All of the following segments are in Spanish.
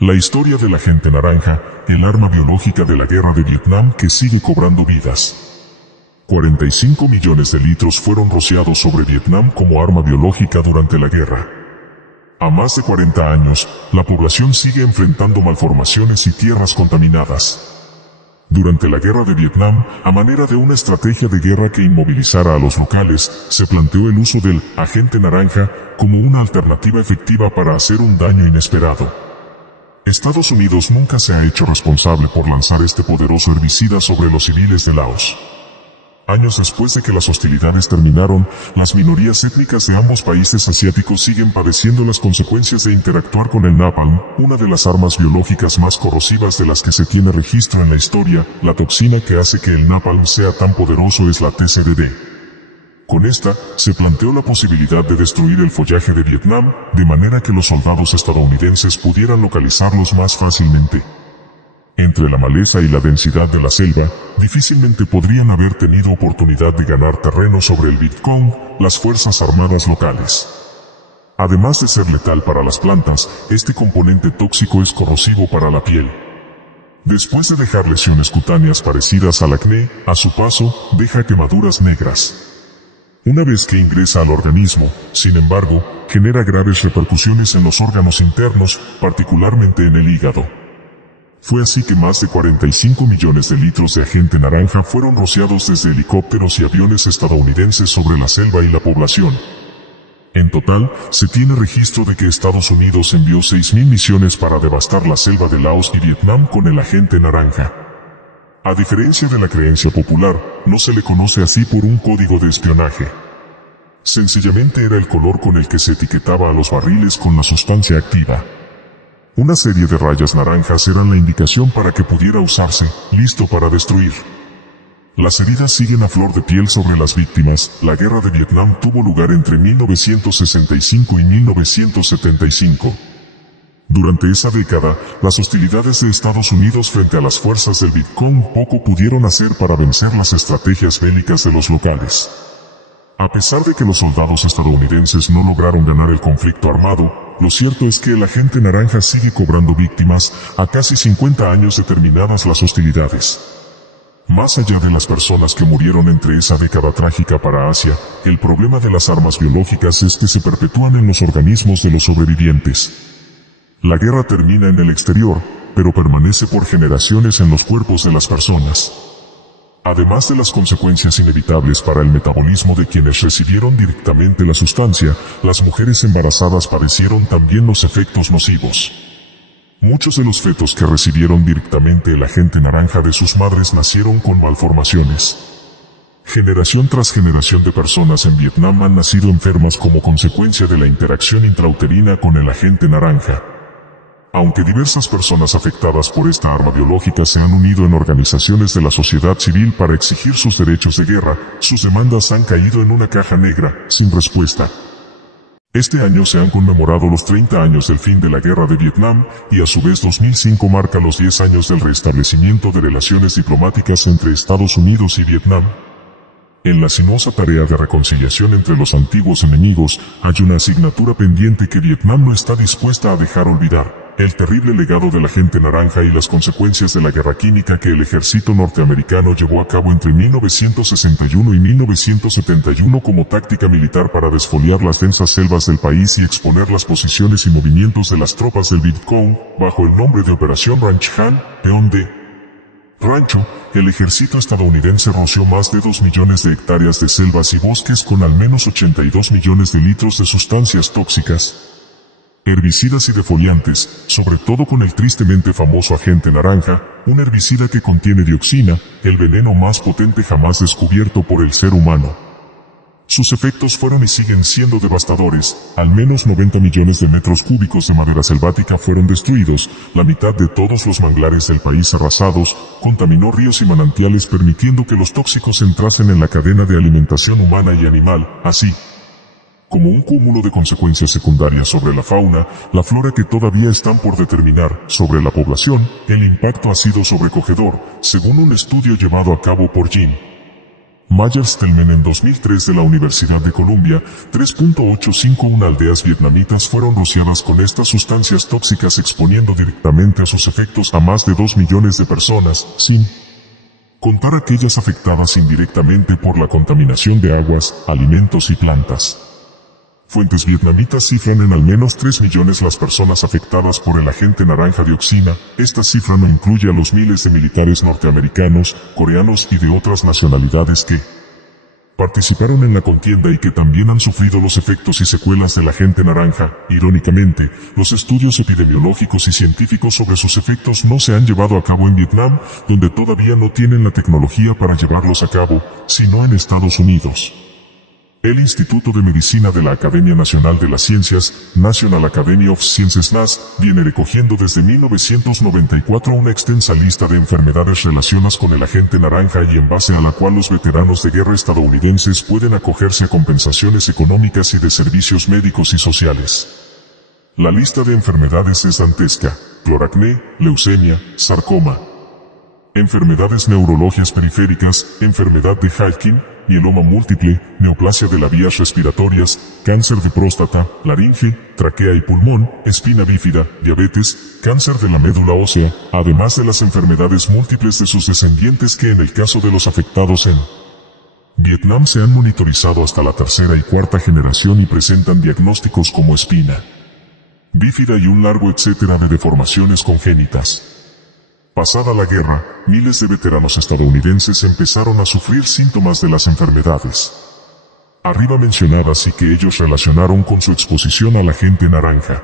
La historia del agente naranja, el arma biológica de la guerra de Vietnam que sigue cobrando vidas. 45 millones de litros fueron rociados sobre Vietnam como arma biológica durante la guerra. A más de 40 años, la población sigue enfrentando malformaciones y tierras contaminadas. Durante la guerra de Vietnam, a manera de una estrategia de guerra que inmovilizara a los locales, se planteó el uso del agente naranja como una alternativa efectiva para hacer un daño inesperado. Estados Unidos nunca se ha hecho responsable por lanzar este poderoso herbicida sobre los civiles de Laos. Años después de que las hostilidades terminaron, las minorías étnicas de ambos países asiáticos siguen padeciendo las consecuencias de interactuar con el napalm, una de las armas biológicas más corrosivas de las que se tiene registro en la historia. La toxina que hace que el napalm sea tan poderoso es la TCDD. Con esta, se planteó la posibilidad de destruir el follaje de Vietnam, de manera que los soldados estadounidenses pudieran localizarlos más fácilmente. Entre la maleza y la densidad de la selva, difícilmente podrían haber tenido oportunidad de ganar terreno sobre el Vietcong, las fuerzas armadas locales. Además de ser letal para las plantas, este componente tóxico es corrosivo para la piel. Después de dejar lesiones cutáneas parecidas al acné, a su paso, deja quemaduras negras. Una vez que ingresa al organismo, sin embargo, genera graves repercusiones en los órganos internos, particularmente en el hígado. Fue así que más de 45 millones de litros de agente naranja fueron rociados desde helicópteros y aviones estadounidenses sobre la selva y la población. En total, se tiene registro de que Estados Unidos envió 6.000 misiones para devastar la selva de Laos y Vietnam con el agente naranja. A diferencia de la creencia popular, no se le conoce así por un código de espionaje. Sencillamente era el color con el que se etiquetaba a los barriles con la sustancia activa. Una serie de rayas naranjas eran la indicación para que pudiera usarse, listo para destruir. Las heridas siguen a flor de piel sobre las víctimas. La guerra de Vietnam tuvo lugar entre 1965 y 1975. Durante esa década, las hostilidades de Estados Unidos frente a las fuerzas del Vietcong poco pudieron hacer para vencer las estrategias bélicas de los locales. A pesar de que los soldados estadounidenses no lograron ganar el conflicto armado, lo cierto es que el agente naranja sigue cobrando víctimas, a casi 50 años de terminadas las hostilidades. Más allá de las personas que murieron entre esa década trágica para Asia, el problema de las armas biológicas es que se perpetúan en los organismos de los sobrevivientes. La guerra termina en el exterior, pero permanece por generaciones en los cuerpos de las personas. Además de las consecuencias inevitables para el metabolismo de quienes recibieron directamente la sustancia, las mujeres embarazadas padecieron también los efectos nocivos. Muchos de los fetos que recibieron directamente el agente naranja de sus madres nacieron con malformaciones. Generación tras generación de personas en Vietnam han nacido enfermas como consecuencia de la interacción intrauterina con el agente naranja. Aunque diversas personas afectadas por esta arma biológica se han unido en organizaciones de la sociedad civil para exigir sus derechos de guerra, sus demandas han caído en una caja negra, sin respuesta. Este año se han conmemorado los 30 años del fin de la guerra de Vietnam, y a su vez 2005 marca los 10 años del restablecimiento de relaciones diplomáticas entre Estados Unidos y Vietnam. En la sinuosa tarea de reconciliación entre los antiguos enemigos, hay una asignatura pendiente que Vietnam no está dispuesta a dejar olvidar: el terrible legado del agente naranja y las consecuencias de la guerra química que el ejército norteamericano llevó a cabo entre 1961 y 1971 como táctica militar para desfoliar las densas selvas del país y exponer las posiciones y movimientos de las tropas del Vietcong, bajo el nombre de Operación Ranch Han, peón de rancho. El ejército estadounidense roció más de 2 millones de hectáreas de selvas y bosques con al menos 82 millones de litros de sustancias tóxicas, herbicidas y defoliantes, sobre todo con el tristemente famoso agente naranja, un herbicida que contiene dioxina, el veneno más potente jamás descubierto por el ser humano. Sus efectos fueron y siguen siendo devastadores. Al menos 90 millones de metros cúbicos de madera selvática fueron destruidos, la mitad de todos los manglares del país arrasados, contaminó ríos y manantiales permitiendo que los tóxicos entrasen en la cadena de alimentación humana y animal, así como un cúmulo de consecuencias secundarias sobre la fauna, la flora que todavía están por determinar. Sobre la población, el impacto ha sido sobrecogedor, según un estudio llevado a cabo por Jim Myers-Tellman en 2003 de la Universidad de Columbia, 3.851 aldeas vietnamitas fueron rociadas con estas sustancias tóxicas exponiendo directamente a sus efectos a más de 2 millones de personas, sin contar aquellas afectadas indirectamente por la contaminación de aguas, alimentos y plantas. Fuentes vietnamitas cifran en al menos 3 millones las personas afectadas por el agente naranja dioxina. Esta cifra no incluye a los miles de militares norteamericanos, coreanos y de otras nacionalidades que participaron en la contienda y que también han sufrido los efectos y secuelas del agente naranja. Irónicamente, los estudios epidemiológicos y científicos sobre sus efectos no se han llevado a cabo en Vietnam, donde todavía no tienen la tecnología para llevarlos a cabo, sino en Estados Unidos. El Instituto de Medicina de la Academia Nacional de las Ciencias, National Academy of Sciences NAS, viene recogiendo desde 1994 una extensa lista de enfermedades relacionadas con el agente naranja y en base a la cual los veteranos de guerra estadounidenses pueden acogerse a compensaciones económicas y de servicios médicos y sociales. La lista de enfermedades es dantesca: cloracné, leucemia, sarcoma, enfermedades neurológicas periféricas, enfermedad de Hodgkin, mieloma múltiple, neoplasia de las vías respiratorias, cáncer de próstata, laringe, tráquea y pulmón, espina bífida, diabetes, cáncer de la médula ósea, además de las enfermedades múltiples de sus descendientes que en el caso de los afectados en Vietnam se han monitorizado hasta la tercera y cuarta generación y presentan diagnósticos como espina bífida y un largo etcétera de deformaciones congénitas. Pasada la guerra, miles de veteranos estadounidenses empezaron a sufrir síntomas de las enfermedades arriba mencionadas y que ellos relacionaron con su exposición al agente naranja.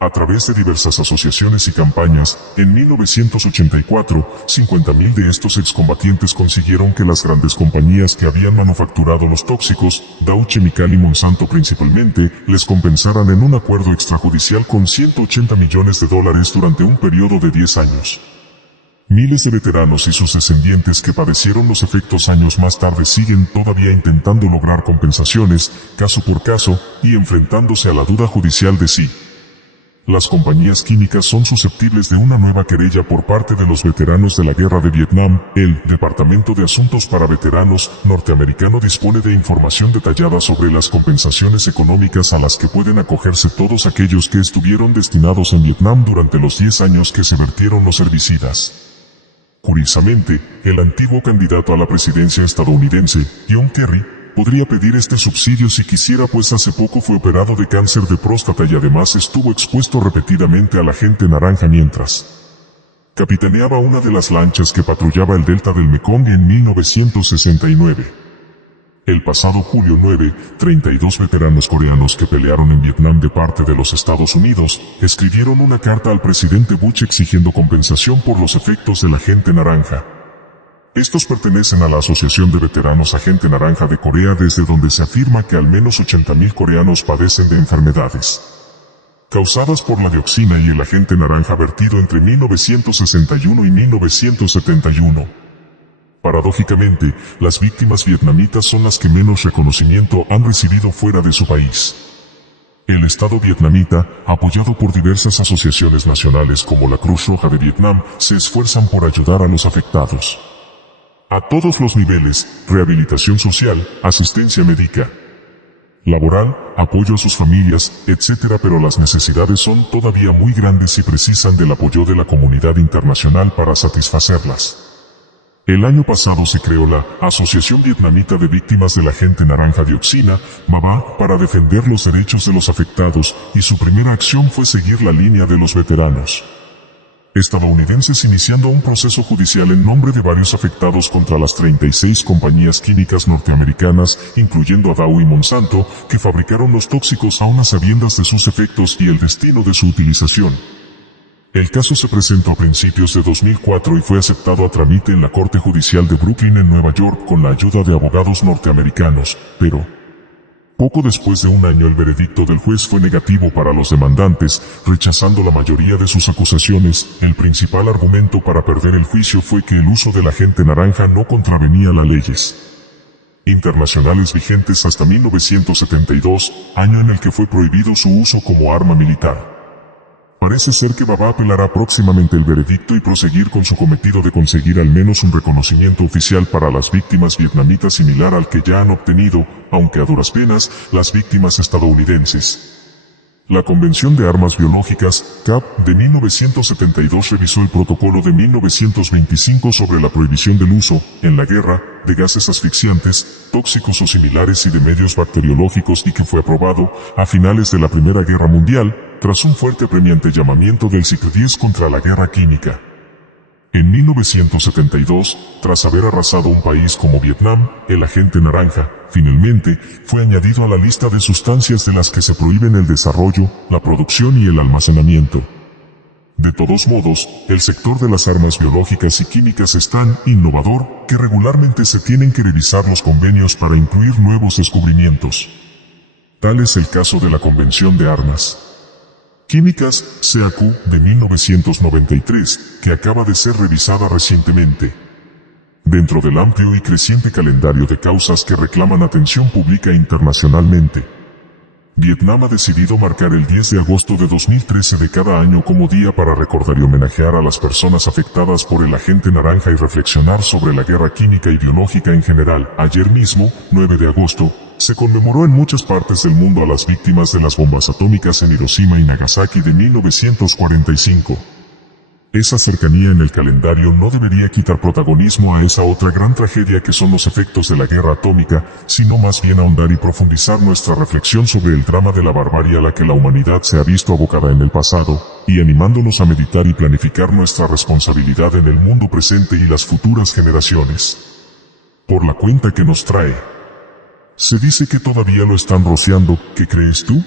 A través de diversas asociaciones y campañas, en 1984, 50.000 de estos excombatientes consiguieron que las grandes compañías que habían manufacturado los tóxicos, Dow Chemical y Monsanto principalmente, les compensaran en un acuerdo extrajudicial con $180 millones durante un periodo de 10 años. Miles de veteranos y sus descendientes que padecieron los efectos años más tarde siguen todavía intentando lograr compensaciones, caso por caso, y enfrentándose a la duda judicial de si las compañías químicas son susceptibles de una nueva querella por parte de los veteranos de la guerra de Vietnam. El Departamento de Asuntos para Veteranos norteamericano dispone de información detallada sobre las compensaciones económicas a las que pueden acogerse todos aquellos que estuvieron destinados en Vietnam durante los 10 años que se vertieron los herbicidas. Curiosamente, el antiguo candidato a la presidencia estadounidense, John Kerry, podría pedir este subsidio si quisiera, pues hace poco fue operado de cáncer de próstata y además estuvo expuesto repetidamente al agente naranja mientras capitaneaba una de las lanchas que patrullaba el delta del Mekong en 1969. El pasado julio 9, 32 veteranos coreanos que pelearon en Vietnam de parte de los Estados Unidos, escribieron una carta al presidente Bush exigiendo compensación por los efectos del agente naranja. Estos pertenecen a la Asociación de Veteranos Agente Naranja de Corea, desde donde se afirma que al menos 80.000 coreanos padecen de enfermedades causadas por la dioxina y el agente naranja vertido entre 1961 y 1971. Paradójicamente, las víctimas vietnamitas son las que menos reconocimiento han recibido fuera de su país. El Estado vietnamita, apoyado por diversas asociaciones nacionales como la Cruz Roja de Vietnam, se esfuerzan por ayudar a los afectados a todos los niveles: rehabilitación social, asistencia médica, laboral, apoyo a sus familias, etc. Pero las necesidades son todavía muy grandes y precisan del apoyo de la comunidad internacional para satisfacerlas. El año pasado se creó la Asociación Vietnamita de Víctimas del Agente Naranja Dioxina, MAVA, para defender los derechos de los afectados, y su primera acción fue seguir la línea de los veteranos estadounidenses, iniciando un proceso judicial en nombre de varios afectados contra las 36 compañías químicas norteamericanas, incluyendo a Dow y Monsanto, que fabricaron los tóxicos aún a sabiendas de sus efectos y el destino de su utilización. El caso se presentó a principios de 2004 y fue aceptado a trámite en la Corte Judicial de Brooklyn en Nueva York con la ayuda de abogados norteamericanos, pero poco después de un año el veredicto del juez fue negativo para los demandantes, rechazando la mayoría de sus acusaciones. El principal argumento para perder el juicio fue que el uso del agente naranja no contravenía las leyes internacionales vigentes hasta 1972, año en el que fue prohibido su uso como arma militar. Parece ser que Baba apelará próximamente el veredicto y proseguir con su cometido de conseguir al menos un reconocimiento oficial para las víctimas vietnamitas similar al que ya han obtenido, aunque a duras penas, las víctimas estadounidenses. La Convención de Armas Biológicas, CAP, de 1972 revisó el protocolo de 1925 sobre la prohibición del uso, en la guerra, de gases asfixiantes, tóxicos o similares y de medios bacteriológicos y que fue aprobado, a finales de la Primera Guerra Mundial, tras un fuerte apremiante llamamiento del siglo X contra la guerra química. En 1972, tras haber arrasado un país como Vietnam, el agente naranja, finalmente, fue añadido a la lista de sustancias de las que se prohíben el desarrollo, la producción y el almacenamiento. De todos modos, el sector de las armas biológicas y químicas es tan innovador que regularmente se tienen que revisar los convenios para incluir nuevos descubrimientos. Tal es el caso de la Convención de Armas Químicas, CAQ, de 1993, que acaba de ser revisada recientemente. Dentro del amplio y creciente calendario de causas que reclaman atención pública internacionalmente, Vietnam ha decidido marcar el 10 de agosto de 2013 de cada año como día para recordar y homenajear a las personas afectadas por el agente naranja y reflexionar sobre la guerra química y biológica en general. Ayer mismo, 9 de agosto, se conmemoró en muchas partes del mundo a las víctimas de las bombas atómicas en Hiroshima y Nagasaki de 1945. Esa cercanía en el calendario no debería quitar protagonismo a esa otra gran tragedia que son los efectos de la guerra atómica, sino más bien ahondar y profundizar nuestra reflexión sobre el drama de la barbarie a la que la humanidad se ha visto abocada en el pasado, y animándonos a meditar y planificar nuestra responsabilidad en el mundo presente y las futuras generaciones. Por la cuenta que nos trae. Se dice que todavía lo están rociando, ¿qué crees tú?